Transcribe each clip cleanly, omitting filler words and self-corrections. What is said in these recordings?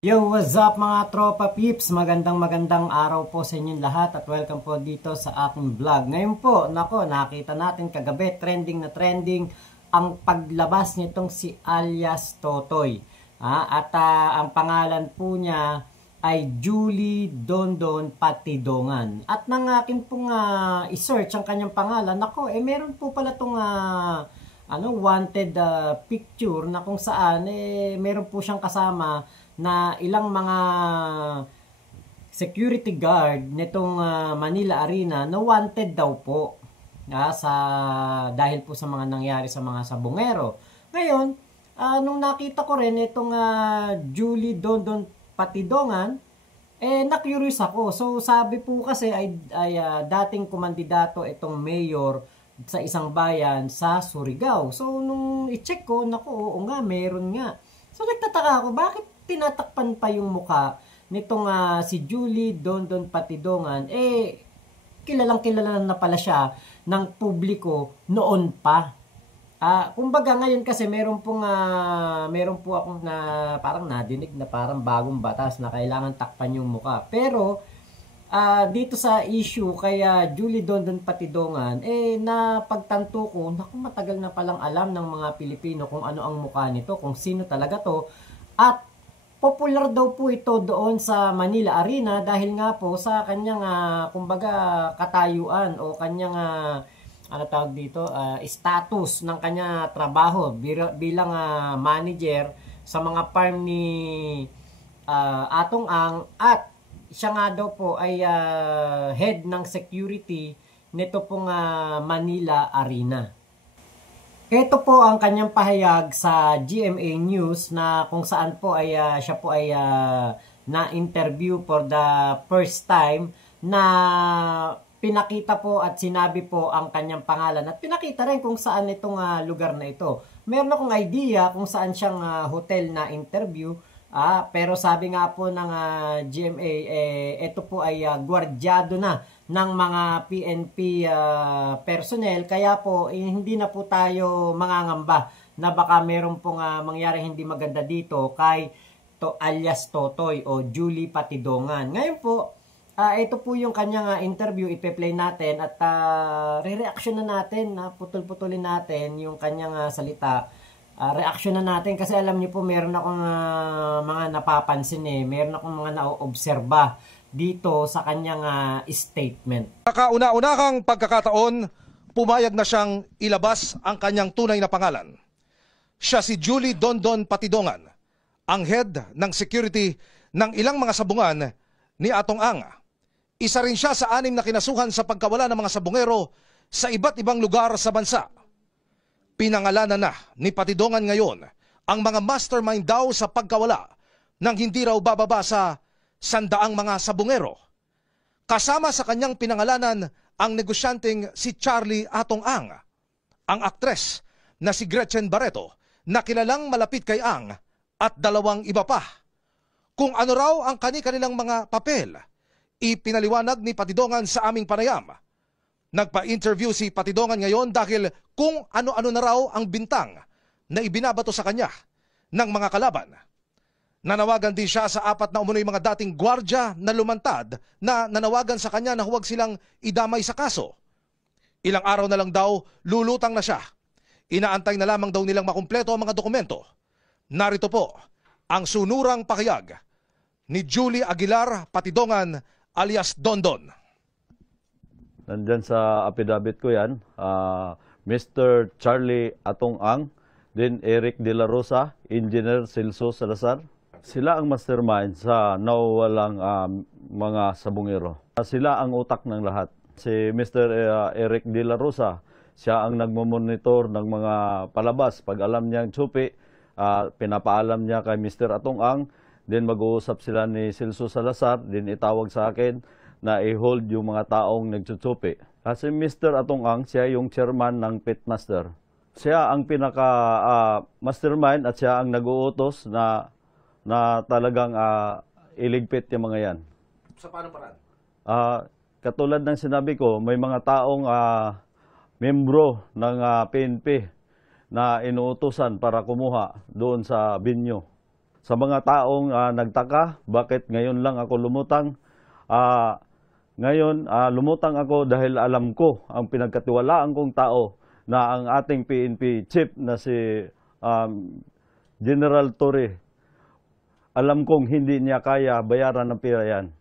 Yo, what's up mga tropa peeps? Magandang araw po sa inyong lahat at welcome po dito sa aking vlog. Ngayon po, nako, nakita natin kagabi, trending ang paglabas nitong si alias Totoy. Ang pangalan po niya ay Julie Dondon Patidongan. At nang akin pong i-search ang kanyang pangalan, nako, meron po pala itong wanted picture na kung saan meron po siyang kasama na ilang mga security guard nitong Manila Arena na wanted daw po dahil po sa mga nangyari sa mga sabongero. Ngayon, nung nakita ko rin itong Julie Dondon Patidongan, na-curious ako. So sabi po kasi ay dating kumandidato itong mayor sa isang bayan sa Surigao. So nung i-check ko, naku, oo nga, meron nga. So nagtataka ako, bakit tinatakpan pa yung muka nitong si Julie Dondon Patidongan? Kilala na pala siya ng publiko noon pa. Kumbaga ngayon kasi meron po akong na parang nadinig na parang bagong batas na kailangan takpan yung muka. Pero dito sa issue kaya Julie Dondon Patidongan, na pagtanto ko, naku, matagal na palang alam ng mga Pilipino kung ano ang mukha nito, kung sino talaga to. At popular daw po ito doon sa Manila Arena dahil nga po sa kanyang kumbaga katayuan o kanyang status ng kanya trabaho bilang manager sa mga farm ni Atong Ang, at siya nga daw po ay head ng security nito pong Manila Arena. Ito po ang kanyang pahayag sa GMA News na kung saan po ay siya po ay na-interview for the first time, na pinakita po at sinabi po ang kanyang pangalan at pinakita rin kung saan itong lugar na ito. Meron akong idea kung saan siyang hotel na interview, pero sabi nga po ng GMA, ito po ay gwardyado na ng mga PNP personnel, kaya po hindi na po tayo mangangamba na baka meron pong mangyari hindi maganda dito kay alias Totoy o Julie Patidongan. Ngayon po, ito po yung kanyang interview, ipe-play natin at re-reaction na natin, putol-putulin natin yung kanyang salita. Reaction na natin kasi alam niyo po meron akong mga napapansin, meron akong mga na-obserba dito sa kanyang statement. Nakauna-unahang pagkakataon, pumayag na siyang ilabas ang kanyang tunay na pangalan. Siya si Julie Dondon Patidongan, ang head ng security ng ilang mga sabungan ni Atong Ang. Isa rin siya sa 6 na kinasuhan sa pagkawala ng mga sabungero sa iba't ibang lugar sa bansa. Pinangalanan na ni Patidongan ngayon ang mga mastermind daw sa pagkawala nang hindi raw bababa sa 100 mga sabungero. Kasama sa kanyang pinangalanan ang negosyanteng si Charlie Atong Ang, ang aktres na si Gretchen Barreto na kilalang malapit kay Ang, at 2 iba pa. Kung ano raw ang kanilang mga papel, ipinaliwanag ni Patidongan sa aming panayam. Nagpa-interview si Patidongan ngayon dahil kung ano-ano na raw ang bintang na ibinabato sa kanya ng mga kalaban. Nanawagan din siya sa 4 na umunoy mga dating gwardya na lumantad na nanawagan sa kanya na huwag silang idamay sa kaso. Ilang araw na lang daw, lulutang na siya. Inaantay na lamang daw nilang makumpleto ang mga dokumento. Narito po ang sunurang pahayag ni Julie Aguilar Patidongan alias Dondon. Nandyan sa affidavit ko yan, Mr. Charlie Atong Ang, then Eric De La Rosa, Engineer Celso Salazar. Sila ang mastermind sa nawawalang mga sabungero. Sila ang utak ng lahat. Si Mr. Eric De La Rosa, siya ang nagmamonitor ng mga palabas. Pag alam niyang tsupi, pinapaalam niya kay Mr. Atong Ang, then mag-uusap sila ni Celso Salazar, then itawag sa akin na i-hold yung mga taong nagtsutsupi. Kasi Mr. Atong Ang, siya yung chairman ng pitmaster. Siya ang pinaka-mastermind at siya ang nag-uutos na talagang iligpit yung mga yan. Sa paano paraan? Katulad ng sinabi ko, may mga taong membro ng PNP na inuutusan para kumuha doon sa binyo. Sa mga taong nagtaka, bakit ngayon lang ako lumutang? Ngayon, lumutang ako dahil alam ko ang pinagkatiwalaan kong tao na ang ating PNP chief na si General Torre. Alam kong hindi niya kaya bayaran ng pera yan.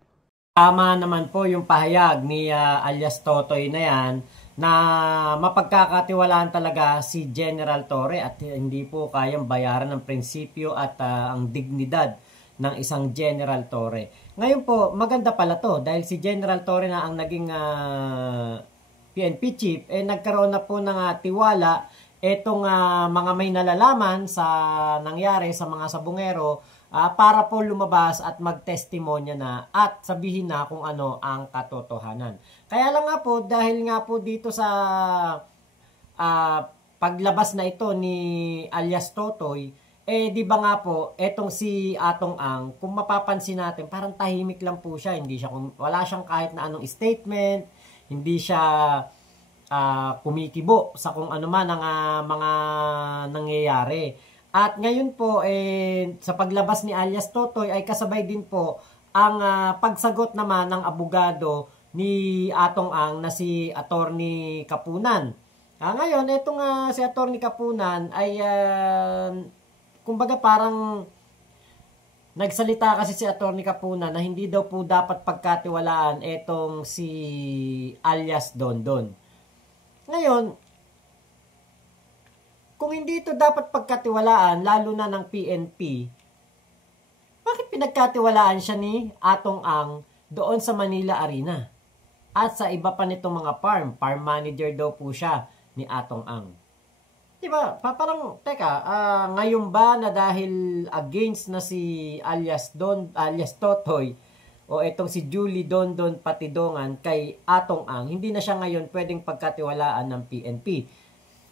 Tama naman po yung pahayag ni alias Totoy na yan na mapagkakatiwalaan talaga si General Torre at hindi po kayang bayaran ng prinsipyo at ang dignidad ng isang General Torre. Ngayon po, maganda pala to dahil si General Torre na ang naging PNP chief, nagkaroon na po ng tiwala etong mga may nalalaman sa nangyari sa mga sabungero para po lumabas at magtestimonya na at sabihin na kung ano ang katotohanan. Kaya lang nga po, dahil nga po dito sa paglabas na ito ni alias Totoy, di ba nga po, etong si Atong Ang, kung mapapansin natin, parang tahimik lang po siya. Wala siyang kahit na anong statement, hindi siya kumikibo sa kung ano man ang mga nangyayari. At ngayon po, sa paglabas ni alias Totoy ay kasabay din po ang pagsagot naman ng abogado ni Atong Ang na si Attorney Kapunan. Ngayon, itong si Attorney Kapunan ay kumbaga parang nagsalita kasi si Attorney Kapunan na hindi daw po dapat pagkatiwalaan itong si alias Dondon. Ngayon, kung hindi ito dapat pagkatiwalaan, lalo na ng PNP, bakit pinagkatiwalaan siya ni Atong Ang doon sa Manila Arena? At sa iba pa nitong mga farm manager daw po siya ni Atong Ang. Diba? Parang, teka, ngayon ba na dahil against na si alias Totoy o itong si Julie Dondon Patidongan kay Atong Ang, hindi na siya ngayon pwedeng pagkatiwalaan ng PNP?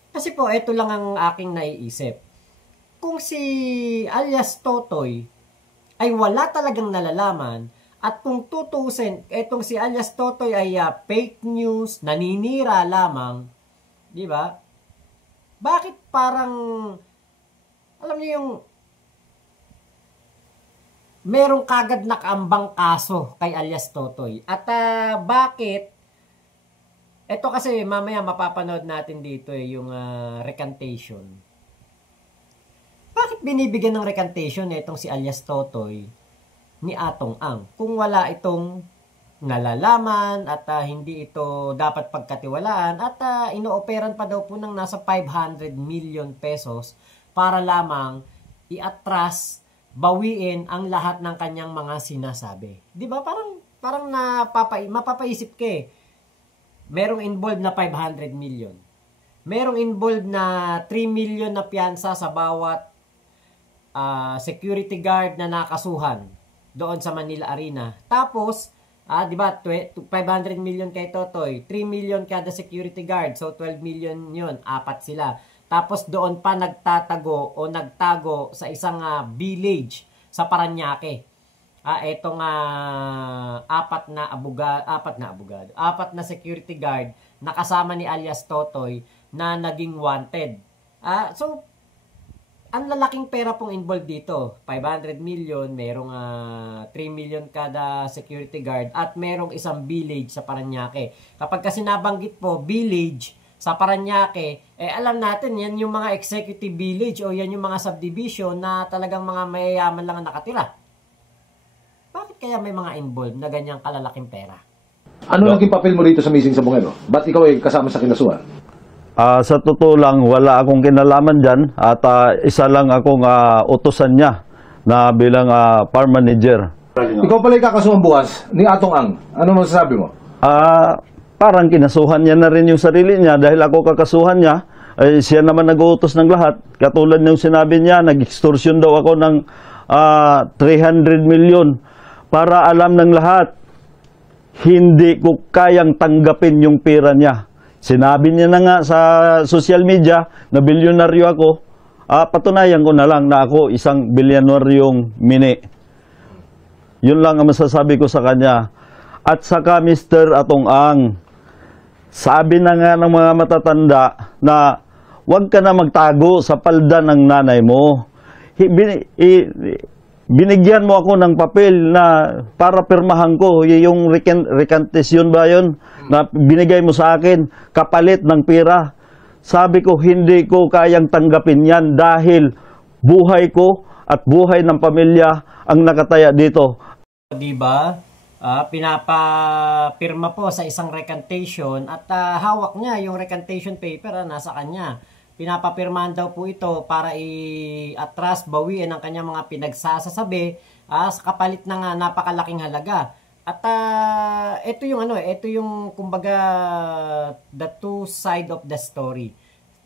Kasi po, ito lang ang aking naiisip. Kung si alias Totoy ay wala talagang nalalaman at kung tutusin, etong si alias Totoy ay fake news, naninira lamang, di ba? Bakit parang, alam niyo yung merong kagad nakaambang kaso kay alias Totoy? At bakit ito kasi mamaya mapapanood natin dito yung recantation. Bakit binibigyan ng recantation itong si alias Totoy ni Atong Ang kung wala itong nalalaman at hindi ito dapat pagkatiwalaan at inooperan pa daw po ng nasa 500 million pesos para lamang iatras, bawiin ang lahat ng kanyang mga sinasabi. 'Di ba? Parang mapapaisip ka eh. Merong involved na 500 million. Merong involved na 3 million na piyansa sa bawat security guard na nakasuhan doon sa Manila Arena. Tapos, di ba, 500 million kay Totoy, 3 million kada security guard. So, 12 million yun. 4 sila. Tapos, doon pa nagtago sa isang village sa Parañaque. Etong 4 na security guard na kasama ni alias Totoy na naging wanted. So, ang lalaking pera pong involved dito. 500 million, merong 3 million kada security guard at merong isang village sa Parañaque. Kapag kasi nabanggit po, village sa Parañaque, alam natin yan yung mga executive village o yan yung mga subdivision na talagang mga mayayaman lang ang nakatira. Bakit kaya may mga involved na ganyang kalalaking pera? Ano naging papel mo rito sa missing sabungero? Ba't ikaw ay kasama sa kinasuhan? Sa totoo lang, wala akong kinalaman dyan at isa lang akong utusan niya na bilang farm manager. Ikaw pala kakasuhan bukas ni Atong Ang. Ano masasabi mo? Parang kinasuhan niya na rin yung sarili niya dahil ako kakasuhan niya. Siya naman nag-uutos ng lahat. Katulad ng sinabi niya, nag-extortion daw ako ng 300 million. Para alam ng lahat, hindi ko kayang tanggapin yung pera niya. Sinabi niya na nga sa social media na bilyonaryo ako. Patunayan ko na lang na ako isang bilyonaryong mini. Yun lang ang masasabi ko sa kanya. At saka Mr. Atong Ang, sabi na nga ng mga matatanda na huwag ka na magtago sa palda ng nanay mo. Binigyan mo ako ng papel na para pirmahan ko yung recantation ba yun na binigay mo sa akin kapalit ng pera. Sabi ko hindi ko kayang tanggapin yan dahil buhay ko at buhay ng pamilya ang nakataya dito. Di ba? Pinapapirma po sa isang recantation at hawak niya yung recantation paper nasa kanya. Pinapapirmahan daw po ito para i-atras, bawiin ang kanyang mga pinagsasasabi sa kapalit ng napakalaking halaga. At ito yung ito yung kumbaga the two side of the story.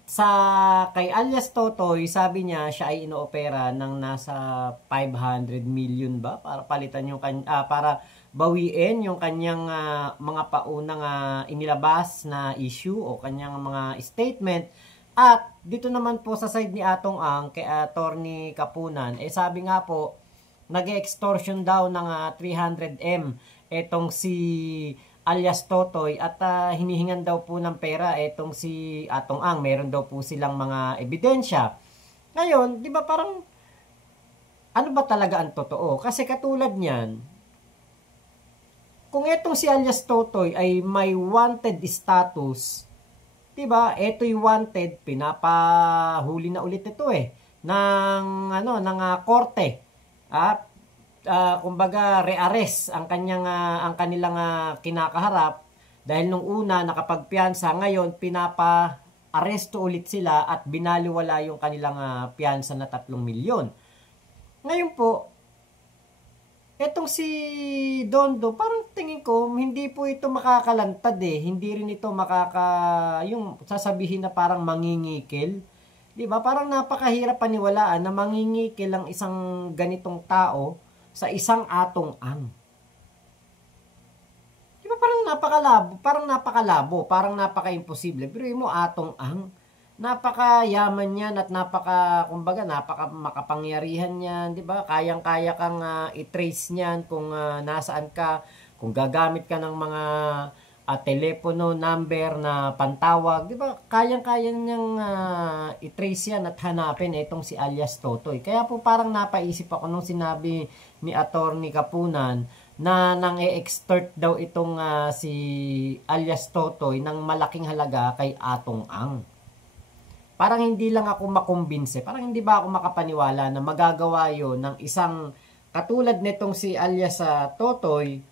Sa kay alias Totoy, sabi niya siya ay inoopera ng nasa 500 million ba para palitan yung para bawiin yung kanyang mga paunang inilabas na issue o kanyang mga statement. At dito naman po sa side ni Atong Ang kay Attorney Kapunan, sabi nga po nag-extortion daw ng 300M etong si alias Totoy at hinihingan daw po ng pera etong si Atong Ang. Meron daw po silang mga ebidensya. Ngayon, di ba parang ano ba talaga ang totoo? Kasi katulad niyan, kung etong si alias Totoy ay may wanted status, diba? Ito'y wanted, pinapahuli na ulit ito ng korte. Kumbaga rearrest ang kanilang kinakaharap dahil nung una nakapagpiyansa, ngayon pinapa-aresto ulit sila at binaliwala yung kanilang piyansa na 3 milyon. Ngayon po, etong si Dondo, parang tingin ko, hindi po ito makakalantad Hindi rin ito yung sasabihin na parang mangingikil. Diba? Parang napakahirap paniwalaan na mangingikil ang isang ganitong tao sa isang Atong Ang. Diba? Parang napakalabo, parang napaka-imposible. Pero mo Atong Ang, napakayaman niyan at napaka makapangyarihan niyan, 'di ba? Kayang-kaya kang i-trace niyan kung nasaan ka, kung gagamit ka ng mga telepono number na pantawag, 'di ba? Kayang-kaya niyang i-trace yan at hanapin itong si alias Totoy. Kaya po parang napaisip ako nung sinabi ni Attorney Kapunan na nang e-extort daw itong si alias Totoy ng malaking halaga kay Atong Ang. Parang hindi lang ako makumbinse. Parang hindi ba ako makapaniwala na magagawa yon ng isang katulad nitong si alias Totoy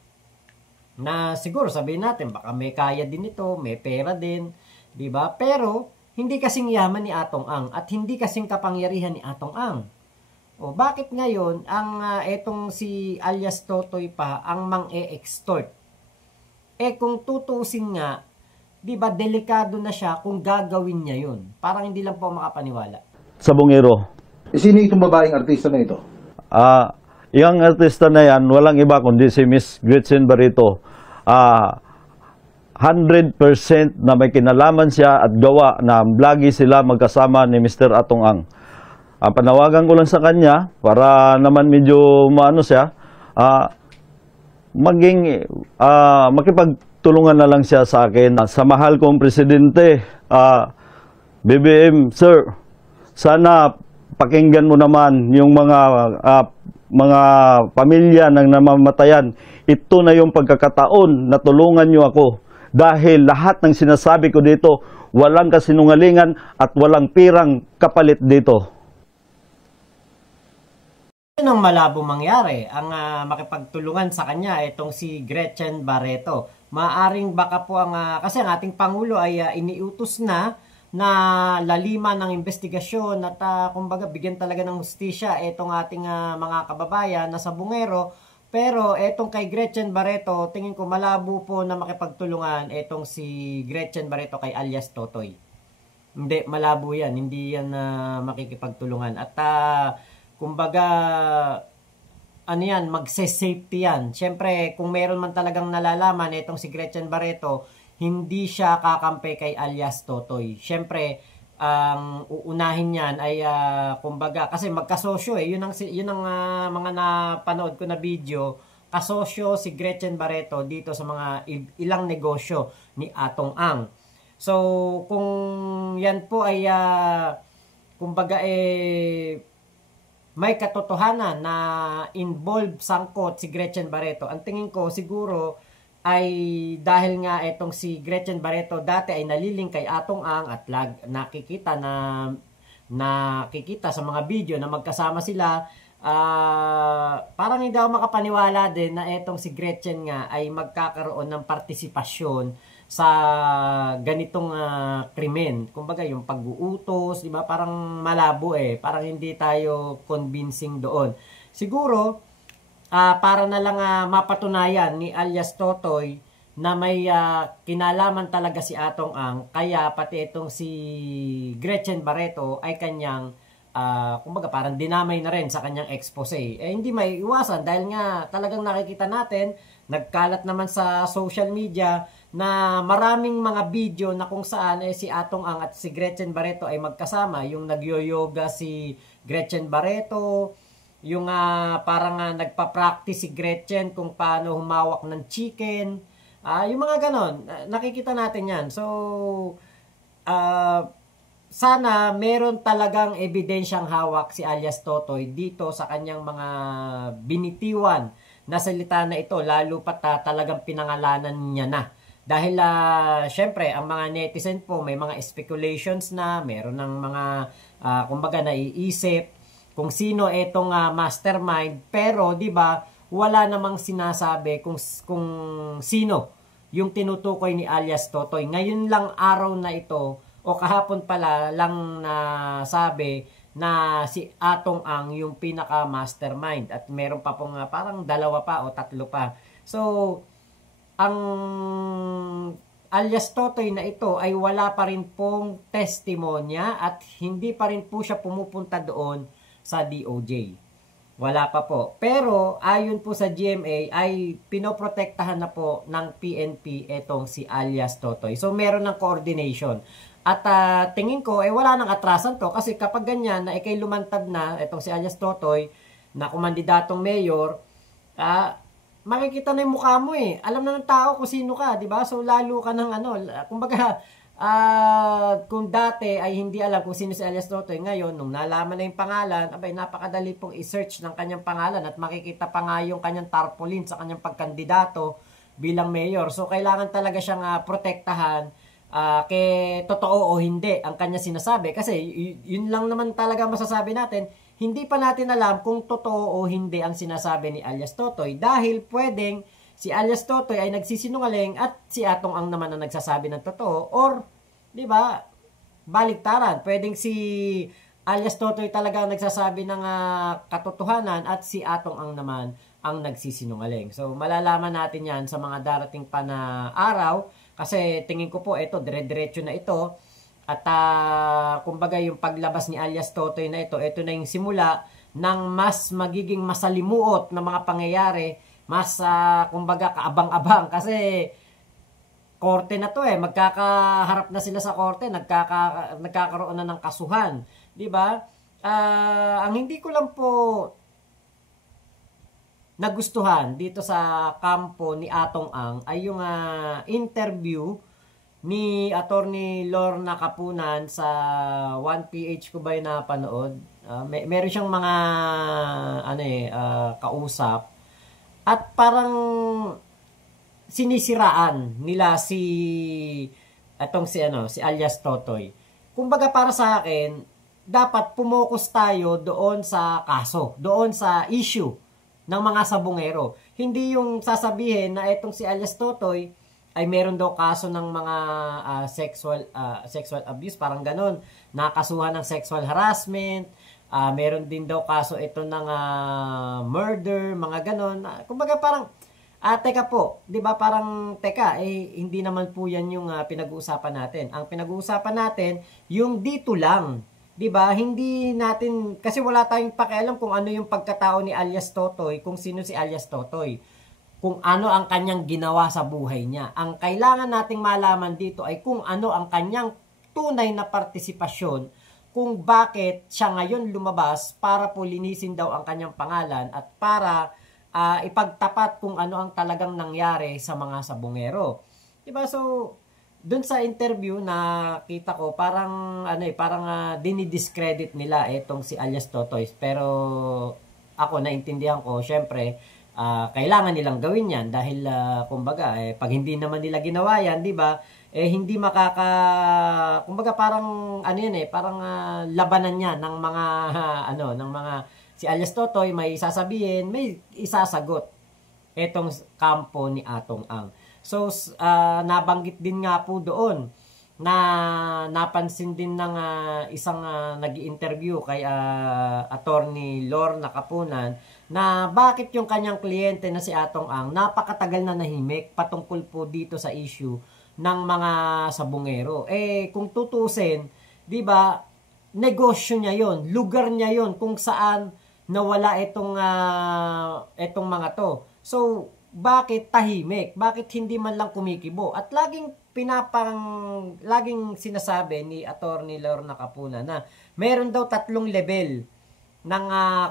na siguro sabihin natin baka may kaya din ito, may pera din, di ba? Pero hindi kasing yaman ni Atong Ang at hindi kasing kapangyarihan ni Atong Ang. O bakit ngayon ang etong si alias Totoy pa ang mang-e-extort? Kung tutuusin nga, di ba delikado na siya kung gagawin niya yun. Parang hindi lang po makapaniwala. Sa Bungero. Sino itong babaeng artista na ito? Yung artista na yan, walang iba kundi si Miss Gretchen Barreto. 100% na may kinalaman siya at gawa na lagi sila magkasama ni Mr. Atong Ang. Panawagan ko lang sa kanya para naman medyo maano siya, makipagtulungan na lang siya sa akin. Sa mahal kong presidente, BBM, sir, sana pakinggan mo naman yung mga pamilya ng namamatayan. Ito na yung pagkakataon na tulungan nyo ako. Dahil lahat ng sinasabi ko dito, walang kasinungalingan at walang pirang kapalit dito. Ano ang malabo mangyari? Ang makipagtulungan sa kanya, itong si Gretchen Barreto. Maaring baka po kasi ang ating Pangulo ay iniutos na lalima ng investigasyon at kumbaga bigyan talaga ng hustisya itong ating mga kababayan na sa Bungero. Pero etong kay Gretchen Barreto, tingin ko malabo po na makipagtulungan etong si Gretchen Barreto kay alias Totoy. Hindi, malabo yan. Hindi yan makikipagtulungan. At kumbaga, magse-safety yan. Siyempre, kung meron man talagang nalalaman etong si Gretchen Barreto, hindi siya kakampi kay alias Totoy. Siyempre, ang uunahin niyan ay kumbaga kasi magkasosyo yun ang mga napanood ko na video, kasosyo si Gretchen Barreto dito sa mga ilang negosyo ni Atong Ang. So kung yan po ay kumbaga may katotohanan na involved, sangkot si Gretchen Barreto, ang tingin ko siguro ay dahil nga etong si Gretchen Barreto dati ay naliling kay Atong Ang at nakikita sa mga video na magkasama sila, parang hindi ako makapaniwala din na etong si Gretchen nga ay magkakaroon ng partisipasyon sa ganitong krimen. Kumbaga yung pag-uutos, di ba? Parang malabo parang hindi tayo convincing doon. Siguro para na lang mapatunayan ni alias Totoy na may kinalaman talaga si Atong Ang, kaya pati itong si Gretchen Barreto ay kanyang kumbaga parang dinamay na rin sa kanyang expose. Hindi may iwasan dahil nga talagang nakikita natin, nagkalat naman sa social media na maraming mga video na kung saan si Atong Ang at si Gretchen Barreto ay magkasama. Yung nagyo-yoga si Gretchen Barreto, yung parang nagpa-practice si Gretchen kung paano humawak ng chicken, yung mga ganon, nakikita natin yan. So sana meron talagang ebidensyang hawak si alias Totoy dito sa kanyang mga binitiwan na salita na ito, lalo pat talagang pinangalanan niya na. Dahil syempre ang mga netizen po may mga speculations na, meron ng mga kumbaga naiisip kung sino etong mastermind, pero 'di ba wala namang sinasabi kung sino yung tinutukoy ni alias Totoy. Ngayon lang araw na ito o kahapon pala lang nasabi na si Atong Ang yung pinaka mastermind at meron pa pong parang 2 pa o 3 pa. So ang alias Totoy na ito ay wala pa rin pong testimonya at hindi pa rin po siya pumupunta doon sa DOJ. Wala pa po. Pero ayon po sa GMA ay pinoprotektahan na po ng PNP etong si alias Totoy. So meron ng coordination. At tingin ko wala nang atrasan to kasi kapag ganyan na ikay lumantad na etong si alias Totoy na kumandidatong mayor, makikita na yung mukha mo Alam na ng tao kung sino ka, di ba? So lalo ka ng kumbaga kung dati ay hindi alam kung sino si alias Totoy, ngayon nung nalaman na yung pangalan, abay napakadali pong i-search ng kanyang pangalan at makikita pa nga yung kanyang tarpaulin sa kanyang pagkandidato bilang mayor. So kailangan talaga siyang protektahan kay totoo o hindi ang kanya sinasabi, kasi yun lang naman talaga masasabi natin. Hindi pa natin alam kung totoo o hindi ang sinasabi ni alias Totoy dahil pwedeng si alias Totoy ay nagsisinungaling at si Atong Ang naman ang nagsasabi ng totoo, or 'di ba? Baliktaran. Pwedeng si alias Totoy talaga ang nagsasabi ng katotohanan at si Atong Ang naman ang nagsisinungaling. So malalaman natin 'yan sa mga darating pa na araw kasi tingin ko po ito dire-diretso na ito at kumbaga yung paglabas ni alias Totoy na ito na yung simula ng mas magiging masalimuot na mga pangyayari, mas kumbaga kaabang-abang kasi korte na to magkakaharap na sila sa korte, nagkakaroon na ng kasuhan, 'di ba? Ang hindi ko lang po nagustuhan dito sa kampo ni Atong Ang ay yung interview ni Attorney Lorna Kapunan sa 1PH ko ba yung napanood. Meron siyang mga kausap at parang sinisiraan nila si alias Totoy. Kumbaga para sa akin, dapat pumokus tayo doon sa kaso, doon sa issue ng mga sabungero. Hindi yung sasabihin na itong si alias Totoy ay meron daw kaso ng mga sexual abuse, parang ganon. Nakasuhan ng sexual harassment, meron din daw kaso ito ng murder, mga ganon. Kumbaga parang, teka po, di ba parang, hindi naman po yan yung pinag-uusapan natin. Ang pinag-uusapan natin, yung dito lang. Di ba? Hindi natin, kasi wala tayong pakialam kung ano yung pagkatao ni alias Totoy, kung sino si alias Totoy, kung ano ang kanyang ginawa sa buhay niya. Ang kailangan nating malaman dito ay kung ano ang kanyang tunay na partisipasyon, kung bakit siya ngayon lumabas para po linisin daw ang kanyang pangalan at para ipagtapat kung ano ang talagang nangyari sa mga sabungero. Diba? So, dun sa interview na kita ko parang dinidiscredit nila itong si alias Totoy, pero ako naintindihan ko syempre kailangan nilang gawin yan dahil kumbaga pag hindi naman nila ginawa yan, di ba, hindi kumbaga parang parang labanan niya ng mga ng mga si alias Totoy, may sasabihin, may isasagot etong kampo ni Atong Ang. So nabanggit din nga po doon na napansin din ng isang nag-i-interview kay Attorney Lorna Kapunan na bakit yung kanyang kliyente na si Atong Ang napakatagal na nahimik patungkol po dito sa issue ng mga sabungero. Kung tutusin, 'di ba, negosyo niya 'yon, lugar niya 'yon kung saan nawala itong mga to. So, bakit tahimik? Bakit hindi man lang kumikibo? At laging sinasabi ni Attorney Lorna Kapunan na meron daw 3 level ng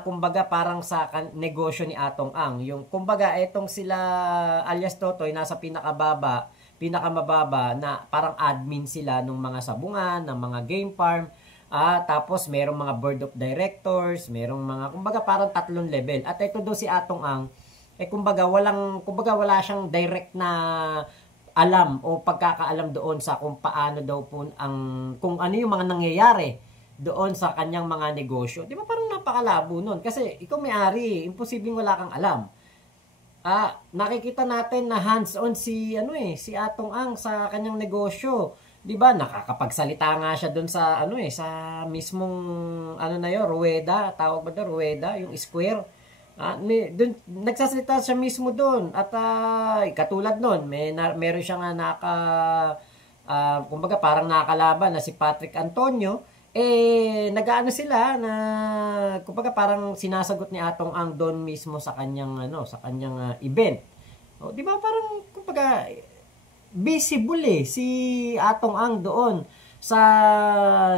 kumbaga parang sa negosyo ni Atong Ang. Yung kumbaga itong sila alias Totoy nasa pinakamababa na parang admin sila ng mga sabungan, ng mga game farm. Tapos merong mga board of directors, merong mga kumbaga parang 3 level. At ito daw si Atong Ang kumbaga wala siyang direct na alam o pagkakaalam doon sa kung paano daw po kung ano yung mga nangyayari doon sa kanyang mga negosyo. Di ba parang napakalabo nun? Kasi ikaw may-ari, imposibleng wala kang alam. Nakikita natin na hands-on si Atong Ang sa kanyang negosyo. 'Di ba? Nakakapagsalita nga siya doon sa sa mismong ruweda, tawag ba 'to, ruweda, yung square. Doon nagsasalita siya mismo doon at katulad noon, meron siyang kumbaga parang nakakalaban na si Patrick Antonio, nag-aano sila na kumbaga parang sinasagot ni Atong Ang doon mismo sa kanyang event. O, 'di ba parang kumbaga visible si Atong Ang doon sa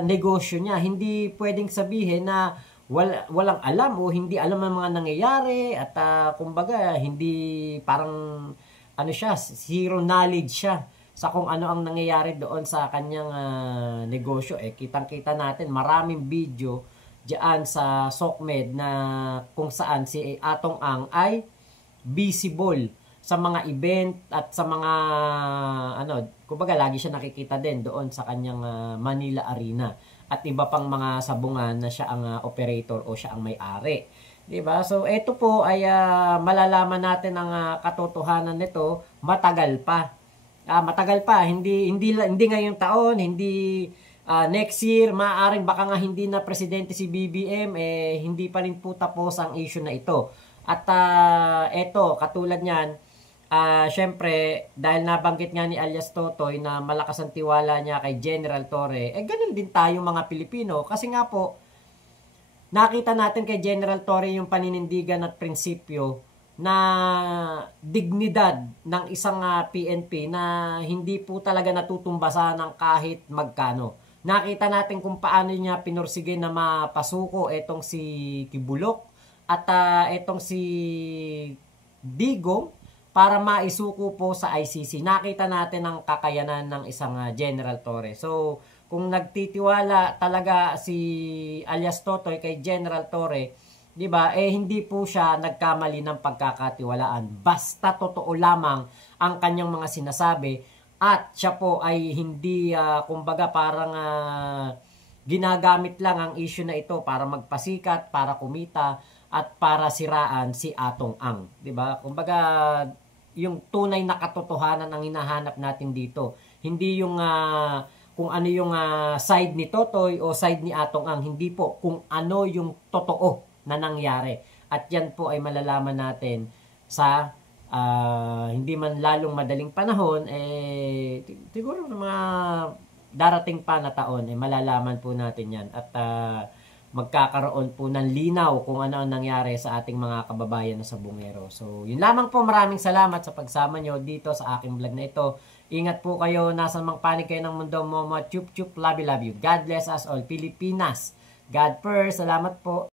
negosyo niya. Hindi pwedeng sabihin na walang alam o hindi alam ang mga nangyayari at kumbaga hindi parang siya, zero knowledge siya sa kung ano ang nangyayari doon sa kanyang negosyo. Kitang-kita natin maraming video diyan sa SOCMED na kung saan si Atong Ang ay visible sa mga event at sa mga kumbaga lagi siya nakikita din doon sa kanyang Manila Arena at iba pang mga sabungan na siya ang operator o siya ang may-ari. 'Di ba? So ito po ay malalaman natin ang katotohanan nito matagal pa. Matagal pa, hindi ngayong taon, hindi next year, maaaring baka nga hindi na presidente si BBM, hindi pa rin po tapos ang issue na ito. At eto, katulad niyan, syempre, dahil nabanggit nga ni alias Totoy na malakas ang tiwala niya kay General Torre, ganun din tayo mga Pilipino. Kasi nga po, nakita natin kay General Torre yung paninindigan at prinsipyo na dignidad ng isang PNP na hindi po talaga natutumbasan ng kahit magkano. Nakita natin kung paano niya pinursige na mapasuko etong si Kibulok at etong si Digong para maisuko po sa ICC. Nakita natin ang kakayanan ng isang General Torre. So, kung nagtitiwala talaga si alias Totoy kay General Torre, 'di ba? Hindi po siya nagkamali ng pagkakatiwalaan. Basta totoo lamang ang kanyang mga sinasabi at siya po ay hindi kumbaga parang ginagamit lang ang issue na ito para magpasikat, para kumita at para siraan si Atong Ang, 'di ba? Kumbaga yung tunay na katotohanan ang hinahanap natin dito. Hindi yung kung ano yung side ni Totoy o side ni Atong Ang, hindi po kung ano yung totoo na nangyari. At yan po ay malalaman natin sa hindi man lalong madaling panahon, siguro sa mga darating pa na taon, malalaman po natin yan. At magkakaroon po ng linaw kung ano ang nangyari sa ating mga kababayan na sabungero. So, yun lamang po. Maraming salamat sa pagsama nyo dito sa aking vlog na ito. Ingat po kayo. Nasa mang panig kayo ng mundo mo. Chup chup, love you, love you. God bless us all. Pilipinas. God first. Salamat po.